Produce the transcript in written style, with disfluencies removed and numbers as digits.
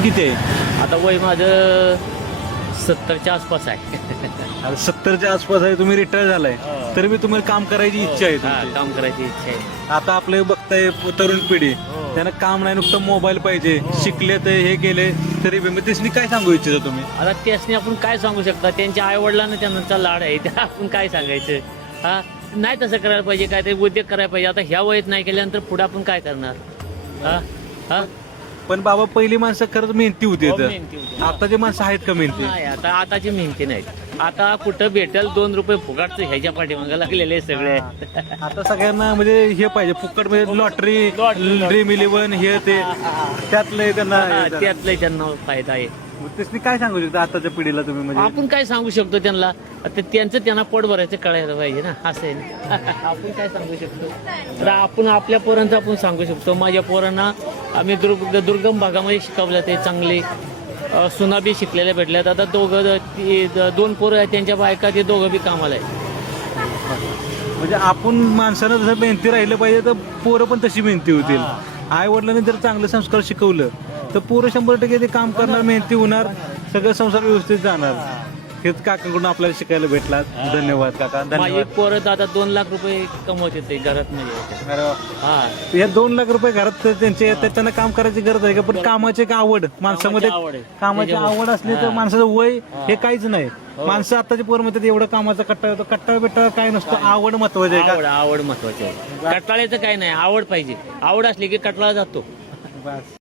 किती आहे? आता वय माझं 70च्या आसपास आहे. आता 70च्या आसपास आहे, तुम्ही रिटायर झालाय हो. तरी बी तुम्हाला काम करायची इच्छा आहे हा, तुमची. काम करायची इच्छा आहे. आता आपले बघताय तरुण पिढी, हो. त्यांना काम नाही, नुसतं मोबाईल पाहिजे. हो. शिकले तर हे केले तरी बी. मग त्यासनी काय सांगू इच्छिता तुम्ही? आता त्यासनी आपण काय सांगू शकता, त्यांच्या आई वडिलांना त्यांचा लाड आहे, त्या आपण काय सांगायचं. हा, नाही तसं करायला पाहिजे, काय ते उद्योग करायला पाहिजे. आता ह्या वयात नाही केल्यानंतर पुढे आपण काय करणार. हा हा पण बाबा पहिली माणसं खरंच मेहनती होती हो, तर. मेहनती होती. आताची माणसं आहेत का मेहनती? नाही, आता आताची मेहनती नाहीत. आता कुठं भेटेल 2 रुपये फुकाटचं ह्याच्या पाठीमागे लागलेले सगळे. आता सगळ्यांना म्हणजे हे पाहिजे फुकट, म्हणजे लॉटरी, ड्रीम 11 हे ते, त्यातलं त्यांना त्यातलं त्यांना फायदा आहे. त्यासनी काय सांगू शकता आताच्या पिढीला तुम्ही? म्हणजे आपण काय सांगू शकतो त्यांना, आता त्यांचं त्यांना पोट भरायचं कळायला पाहिजे ना, असं आहे ना. आपण काय सांगू शकतो, तर आपण आपल्या पोरांचं आपण सांगू शकतो. माझ्या पोरांना आम्ही दुर्गम भागामध्ये शिकवलं, ते चांगले सुना बी शिकलेल्या भेटल्यात. आता दोन पोरं आहेत, त्यांच्या बायका ते दोघं बी कामाला आहेत. म्हणजे आपण माणसानं जसं मेहनती राहिलं पाहिजे तर पोरं पण तशी मेहनती होतील. आई वडिलांनी जर चांगलं संस्कार शिकवलं तर पोरं 100% ते काम करणार, मेहनती होणार, सगळं संसार व्यवस्थित जाणार. हेच काकांकडून आपल्याला शिकायला भेटला. धन्यवाद काका, माझी धन्यवाद. पोरं आता 2 लाख रुपये कमवते ते घरात म्हणजे. अरे वा. हा, या 2 लाख रुपये घरात त्यांचे येतात, त्यांना काम करायची गरज आहे का? पण कामाची एक आवड माणसामध्ये, आवड आहे. कामाची आवड असली तर माणसाचं वय हे काहीच नाही. हो. माणसं आताची पोरं म्हणतात एवढं कामाचा कट्टा होतो. कट्टा बिट्टा काय नसतं, आवड महत्वाची आहे का? आवड महत्वाची आहे. कटाळ्याचं काय नाही, आवड पाहिजे. आवड असली की कटाळा जातो. बस.